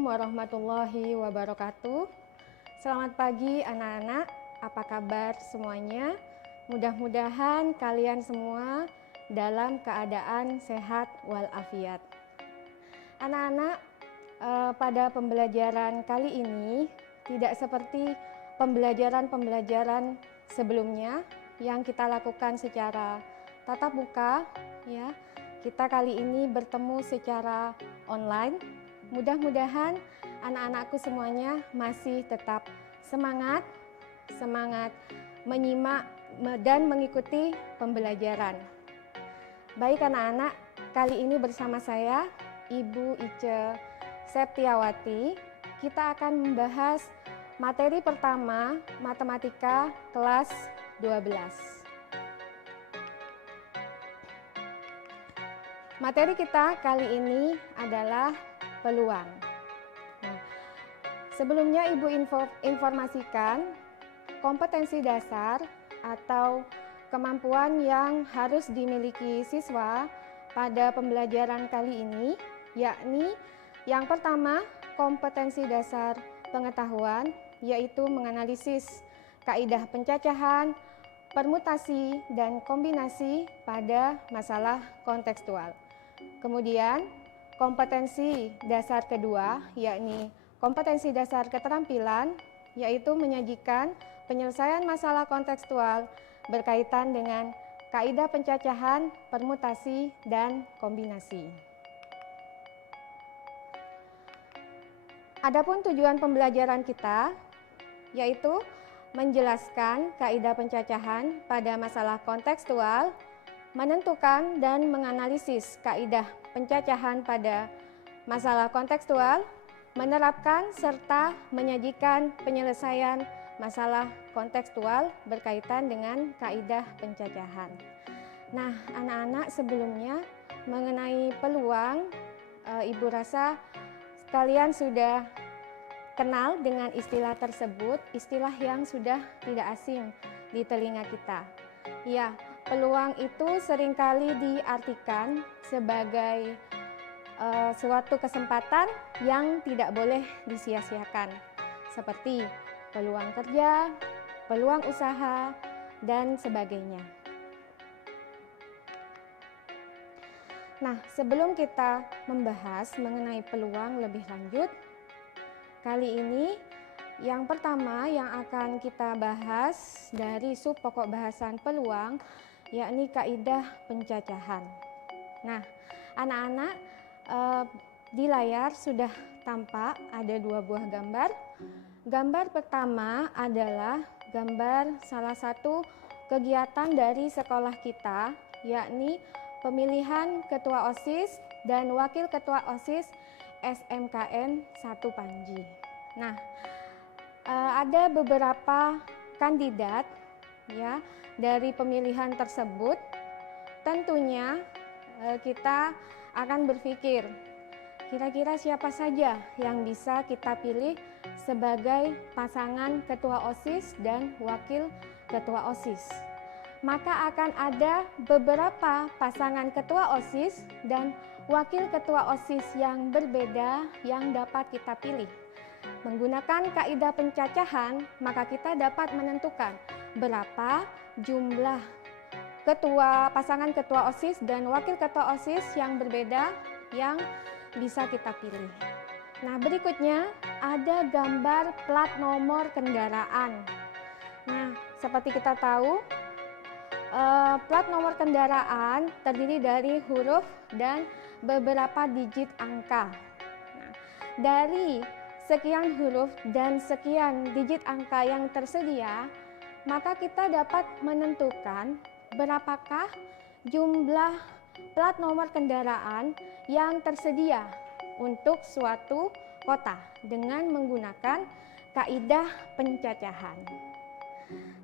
Assalamualaikum warahmatullahi wabarakatuh. Selamat pagi anak-anak, apa kabar semuanya? Mudah-mudahan kalian semua dalam keadaan sehat walafiat. Anak-anak, pada pembelajaran kali ini tidak seperti pembelajaran-pembelajaran sebelumnya yang kita lakukan secara tatap muka, ya. Kita kali ini bertemu secara online. Mudah-mudahan anak-anakku semuanya masih tetap semangat menyimak dan mengikuti pembelajaran. Baik anak-anak, kali ini bersama saya Ibu Ice Septiawati, kita akan membahas materi pertama matematika kelas 12. Materi kita kali ini adalah peluang. Nah, sebelumnya Ibu informasikan kompetensi dasar atau kemampuan yang harus dimiliki siswa pada pembelajaran kali ini, yakni yang pertama kompetensi dasar pengetahuan, yaitu menganalisis kaidah pencacahan, permutasi, dan kombinasi pada masalah kontekstual. Kemudian, kompetensi dasar kedua, yakni kompetensi dasar keterampilan, yaitu menyajikan penyelesaian masalah kontekstual berkaitan dengan kaidah pencacahan, permutasi, dan kombinasi. Adapun tujuan pembelajaran kita, yaitu menjelaskan kaidah pencacahan pada masalah kontekstual, menentukan dan menganalisis kaidah pencacahan pada masalah kontekstual, menerapkan serta menyajikan penyelesaian masalah kontekstual berkaitan dengan kaidah pencacahan. Nah, anak-anak, sebelumnya mengenai peluang, Ibu rasa kalian sudah kenal dengan istilah tersebut, istilah yang sudah tidak asing di telinga kita. Ya, peluang itu seringkali diartikan sebagai suatu kesempatan yang tidak boleh disia-siakan, seperti peluang kerja, peluang usaha, dan sebagainya. Nah, sebelum kita membahas mengenai peluang lebih lanjut, kali ini yang pertama yang akan kita bahas dari sub pokok bahasan peluang, yakni kaidah pencacahan. Nah, anak-anak, di layar sudah tampak ada dua buah gambar. Gambar pertama adalah gambar salah satu kegiatan dari sekolah kita, yakni pemilihan ketua OSIS dan wakil ketua OSIS SMKN 1 Panji. Nah, ada beberapa kandidat ya dari pemilihan tersebut. Tentunya kita akan berpikir kira-kira siapa saja yang bisa kita pilih sebagai pasangan ketua OSIS dan wakil ketua OSIS. Maka akan ada beberapa pasangan ketua OSIS dan wakil ketua OSIS yang berbeda yang dapat kita pilih. Menggunakan kaidah pencacahan, maka kita dapat menentukan berapa jumlah pasangan ketua OSIS dan wakil ketua OSIS yang berbeda yang bisa kita pilih. Nah, berikutnya ada gambar plat nomor kendaraan. Nah, seperti kita tahu, plat nomor kendaraan terdiri dari huruf dan beberapa digit angka. Nah, dari sekian huruf dan sekian digit angka yang tersedia, maka kita dapat menentukan berapakah jumlah plat nomor kendaraan yang tersedia untuk suatu kota dengan menggunakan kaidah pencacahan.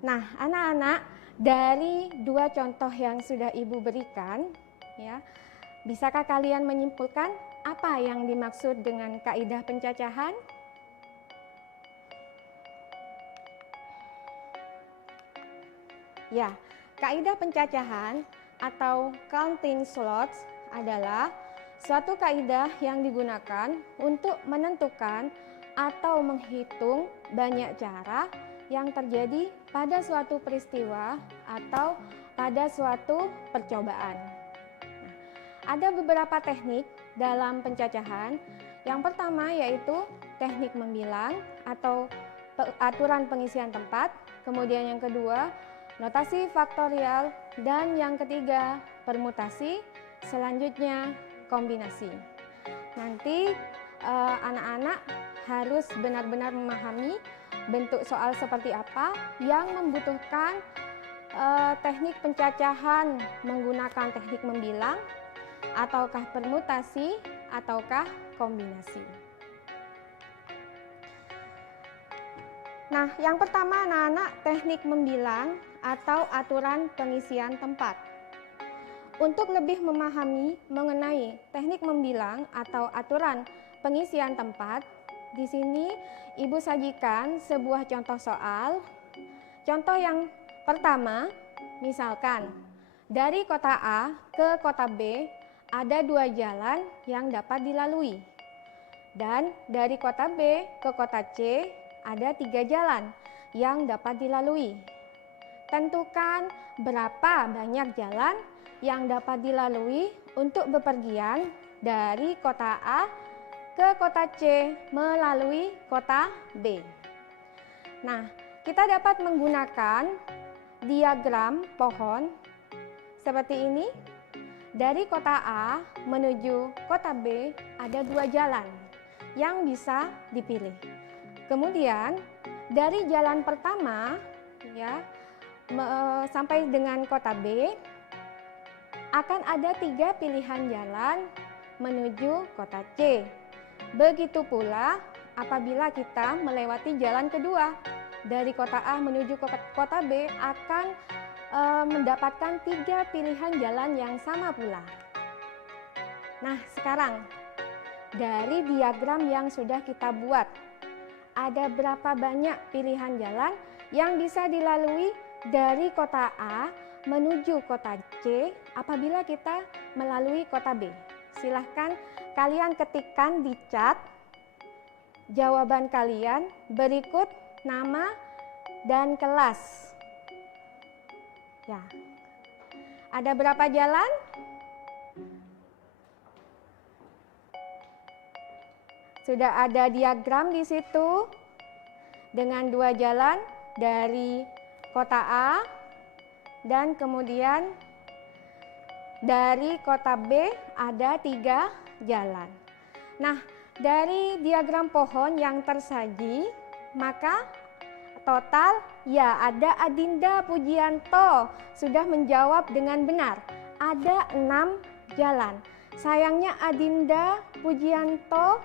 Nah, anak-anak, dari dua contoh yang sudah Ibu berikan, ya, bisakah kalian menyimpulkan apa yang dimaksud dengan kaidah pencacahan? Ya, kaidah pencacahan atau counting slots adalah suatu kaidah yang digunakan untuk menentukan atau menghitung banyak cara yang terjadi pada suatu peristiwa atau pada suatu percobaan. Ada beberapa teknik dalam pencacahan. Yang pertama yaitu teknik membilang atau aturan pengisian tempat, kemudian yang kedua notasi faktorial, dan yang ketiga permutasi, selanjutnya kombinasi. Nanti anak-anak harus benar-benar memahami bentuk soal seperti apa yang membutuhkan teknik pencacahan menggunakan teknik membilang, ataukah permutasi, ataukah kombinasi. Nah, yang pertama anak-anak teknik membilang atau aturan pengisian tempat. Untuk lebih memahami mengenai teknik membilang atau aturan pengisian tempat, di sini Ibu sajikan sebuah contoh soal. Contoh yang pertama, misalkan dari kota A ke kota B ada 2 jalan yang dapat dilalui. Dan dari kota B ke kota C ada 3 jalan yang dapat dilalui. Tentukan berapa banyak jalan yang dapat dilalui untuk bepergian dari kota A ke kota C melalui kota B. Nah, kita dapat menggunakan diagram pohon seperti ini. Dari kota A menuju kota B ada 2 jalan yang bisa dipilih. Kemudian dari jalan pertama ya sampai dengan kota B akan ada 3 pilihan jalan menuju kota C. Begitu pula apabila kita melewati jalan kedua dari kota A menuju kota B akan mendapatkan 3 pilihan jalan yang sama pula. Nah, sekarang dari diagram yang sudah kita buat, ada berapa banyak pilihan jalan yang bisa dilalui dari kota A menuju kota C apabila kita melalui kota B? Silahkan kalian ketikkan di cat jawaban kalian berikut nama dan kelas. Ya, ada berapa jalan? Sudah ada diagram di situ dengan 2 jalan dari kota A dan kemudian dari kota B ada 3 jalan. Nah, dari diagram pohon yang tersaji, maka total ya ada Adinda Pujianto sudah menjawab dengan benar. Ada 6 jalan. Sayangnya Adinda Pujianto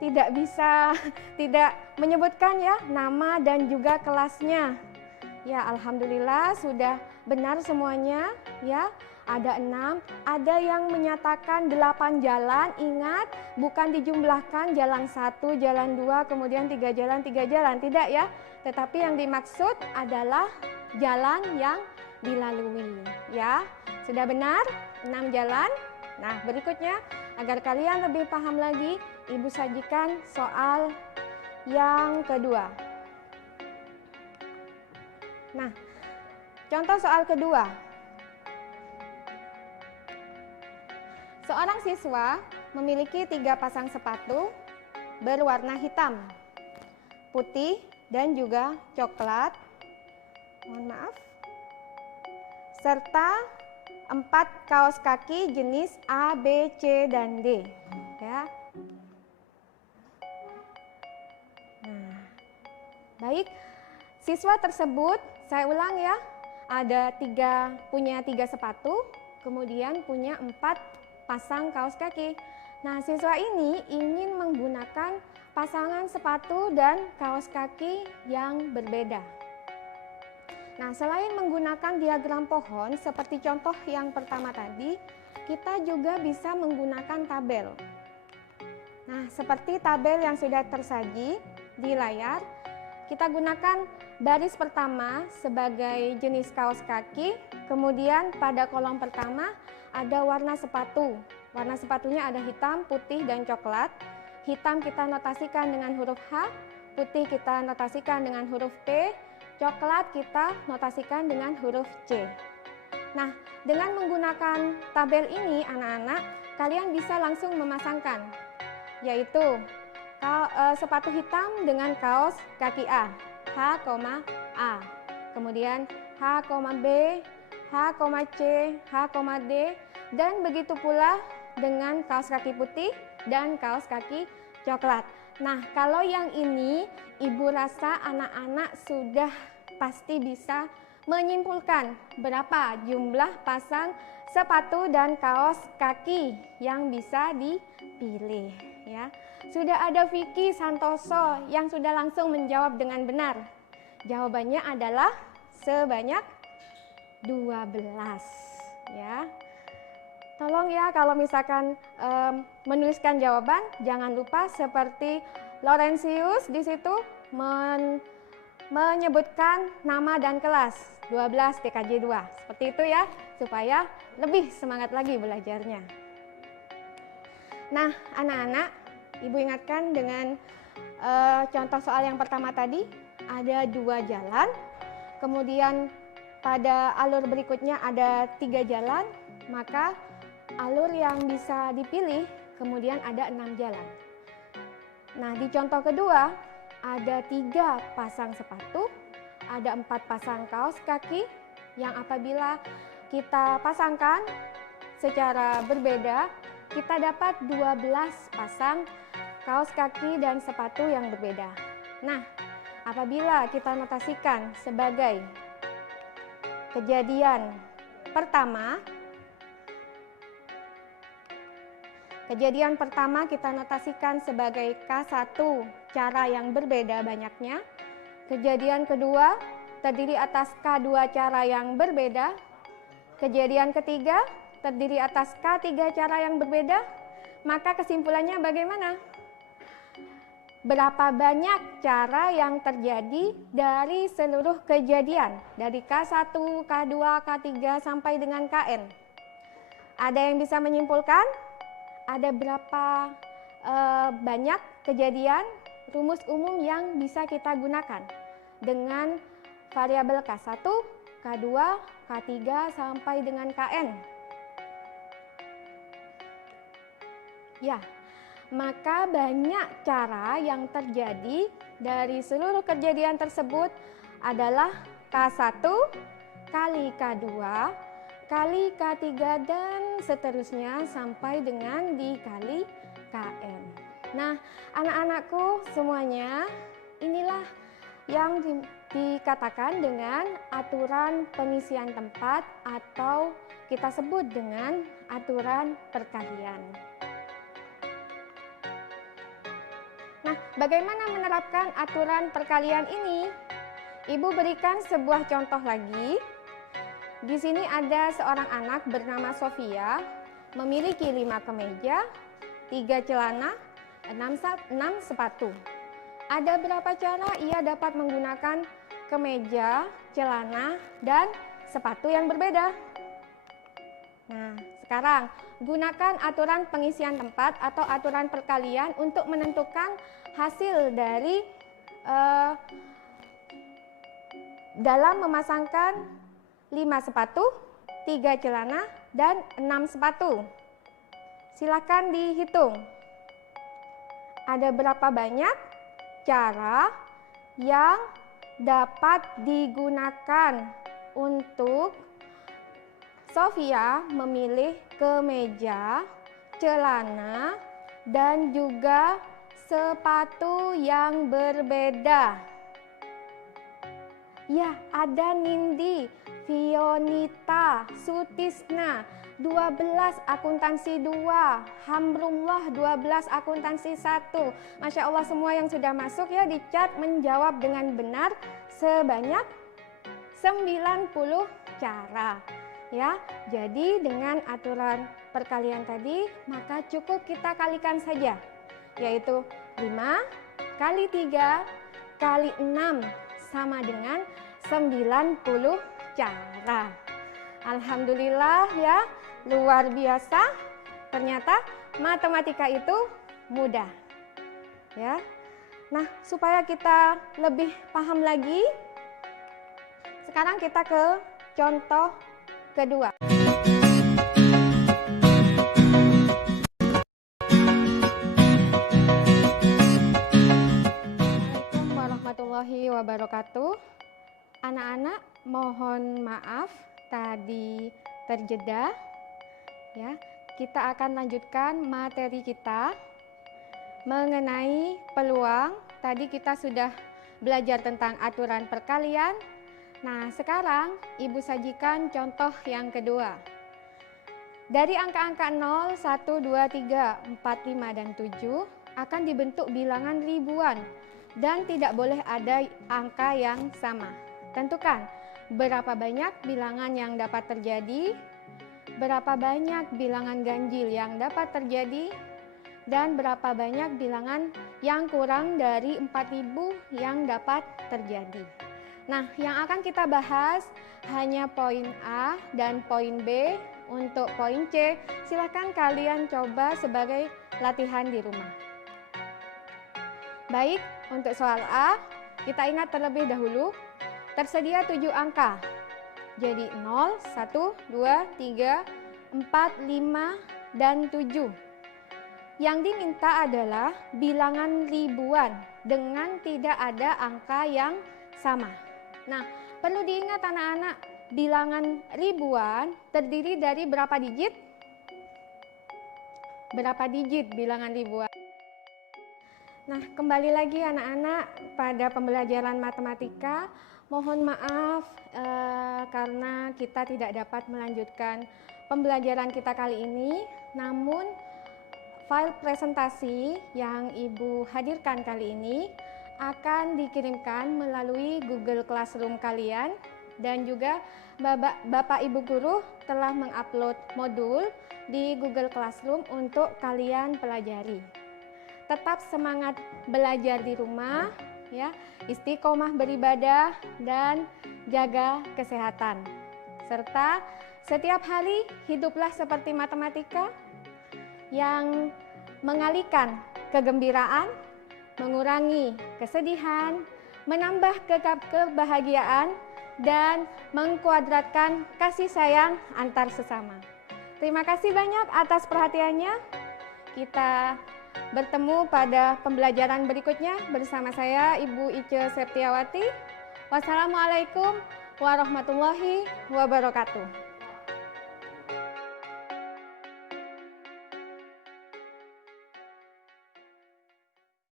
tidak menyebutkan ya nama dan juga kelasnya. Ya, alhamdulillah sudah benar semuanya ya. Ada 6, ada yang menyatakan 8 jalan. Ingat, bukan dijumlahkan jalan 1, jalan 2, kemudian 3 jalan, 3 jalan. Tidak ya, tetapi yang dimaksud adalah jalan yang dilalui ya. Sudah benar 6 jalan. Nah, berikutnya agar kalian lebih paham lagi, Ibu sajikan soal yang kedua. Nah, contoh soal kedua. Seorang siswa memiliki 3 pasang sepatu berwarna hitam, putih, dan juga coklat. Mohon maaf. Serta 4 kaos kaki jenis A, B, C, dan D. Ya. Nah, baik. Siswa tersebut, saya ulang ya, punya 3 sepatu, kemudian punya 4 pasang kaos kaki. Nah, siswa ini ingin menggunakan pasangan sepatu dan kaos kaki yang berbeda. Nah, selain menggunakan diagram pohon seperti contoh yang pertama tadi, kita juga bisa menggunakan tabel. Nah, seperti tabel yang sudah tersaji di layar, kita gunakan baris pertama sebagai jenis kaos kaki, kemudian pada kolom pertama ada warna sepatu. Warna sepatunya ada hitam, putih, dan coklat. Hitam kita notasikan dengan huruf H, putih kita notasikan dengan huruf P, coklat kita notasikan dengan huruf C. Nah, dengan menggunakan tabel ini anak-anak, kalian bisa langsung memasangkan, yaitu sepatu hitam dengan kaos kaki A, H, A. Kemudian H, B, H, C, H, D, dan begitu pula dengan kaos kaki putih dan kaos kaki coklat. Nah, kalau yang ini, Ibu rasa anak-anak sudah pasti bisa menyimpulkan berapa jumlah pasang sepatu dan kaos kaki yang bisa dipilih, ya. Sudah ada Vicky Santoso yang sudah langsung menjawab dengan benar. Jawabannya adalah sebanyak 12, ya. Tolong ya kalau misalkan menuliskan jawaban, jangan lupa seperti Laurentius di situ menyebutkan nama dan kelas 12 TKJ 2. Seperti itu ya, supaya lebih semangat lagi belajarnya. Nah, anak-anak, Ibu ingatkan dengan contoh soal yang pertama tadi, ada 2 jalan, kemudian pada alur berikutnya ada 3 jalan, maka alur yang bisa dipilih kemudian ada 6 jalan. Nah, di contoh kedua ada 3 pasang sepatu, ada 4 pasang kaos kaki yang apabila kita pasangkan secara berbeda, kita dapat 12 pasang kaos kaki dan sepatu yang berbeda. Nah, apabila kita notasikan sebagai kejadian pertama, kita notasikan sebagai K1, cara yang berbeda banyaknya. Kejadian kedua terdiri atas K2, cara yang berbeda. Kejadian ketiga terdiri atas K3, cara yang berbeda. Maka kesimpulannya bagaimana? Berapa banyak cara yang terjadi dari seluruh kejadian, dari K1, K2, K3 sampai dengan KN? Ada yang bisa menyimpulkan? Ada berapa banyak kejadian rumus umum yang bisa kita gunakan dengan variabel K1, K2, K3 sampai dengan KN? Ya, maka banyak cara yang terjadi dari seluruh kejadian tersebut adalah K1 kali K2 kali K3 dan seterusnya sampai dengan dikali KN. Nah, anak-anakku semuanya, inilah yang dikatakan dengan aturan pengisian tempat atau kita sebut dengan aturan perkalian. Nah, bagaimana menerapkan aturan perkalian ini? Ibu berikan sebuah contoh lagi. Di sini ada seorang anak bernama Sofia, memiliki 5 kemeja, 3 celana, 6 sepatu. Ada berapa cara ia dapat menggunakan kemeja, celana, dan sepatu yang berbeda? Nah, sekarang gunakan aturan pengisian tempat atau aturan perkalian untuk menentukan hasil dari dalam memasangkan 5 sepatu, 3 celana, dan 6 sepatu. Silakan dihitung. Ada berapa banyak cara yang dapat digunakan untuk Sofia memilih kemeja, celana, dan juga sepatu yang berbeda. Ya, ada Nindi, Fionita, Sutisna, 12 akuntansi 2, Hamrullah 12 akuntansi 1. Masya Allah, semua yang sudah masuk ya di chat menjawab dengan benar sebanyak 90 cara. Ya, jadi dengan aturan perkalian tadi maka cukup kita kalikan saja, yaitu 5 kali 3 kali 6 sama dengan 90 cara. Alhamdulillah ya, luar biasa. ternyata matematika itu mudah. Ya. Nah, supaya kita lebih paham lagi, sekarang kita ke contoh kedua. Assalamualaikum warahmatullahi wabarakatuh. Anak-anak, mohon maaf tadi terjeda. Ya, kita akan lanjutkan materi kita mengenai peluang. Tadi kita sudah belajar tentang aturan perkalian. Nah, sekarang Ibu sajikan contoh yang kedua. Dari angka-angka 0, 1, 2, 3, 4, 5, dan 7 akan dibentuk bilangan ribuan dan tidak boleh ada angka yang sama. Tentukan berapa banyak bilangan yang dapat terjadi, berapa banyak bilangan ganjil yang dapat terjadi, dan berapa banyak bilangan yang kurang dari 4000 yang dapat terjadi. Nah, yang akan kita bahas hanya poin A dan poin B. Untuk poin C, silakan kalian coba sebagai latihan di rumah. Baik, untuk soal A, kita ingat terlebih dahulu, tersedia 7 angka. Jadi 0, 1, 2, 3, 4, 5, dan 7. Yang diminta adalah bilangan ribuan dengan tidak ada angka yang sama. Nah, perlu diingat anak-anak, bilangan ribuan terdiri dari berapa digit? Berapa digit bilangan ribuan? Nah, kembali lagi anak-anak pada pembelajaran matematika. Mohon maaf karena kita tidak dapat melanjutkan pembelajaran kita kali ini. Namun, file presentasi yang Ibu hadirkan kali ini akan dikirimkan melalui Google Classroom kalian, dan juga Bapak Ibu guru telah mengupload modul di Google Classroom untuk kalian pelajari. Tetap semangat belajar di rumah, ya, istiqomah beribadah dan jaga kesehatan. Serta setiap hari hiduplah seperti matematika yang mengalihkan kegembiraan, mengurangi kesedihan, menambah kebahagiaan, dan mengkuadratkan kasih sayang antar sesama. Terima kasih banyak atas perhatiannya. Kita bertemu pada pembelajaran berikutnya bersama saya, Ibu Ice Septiawati. Wassalamualaikum warahmatullahi wabarakatuh.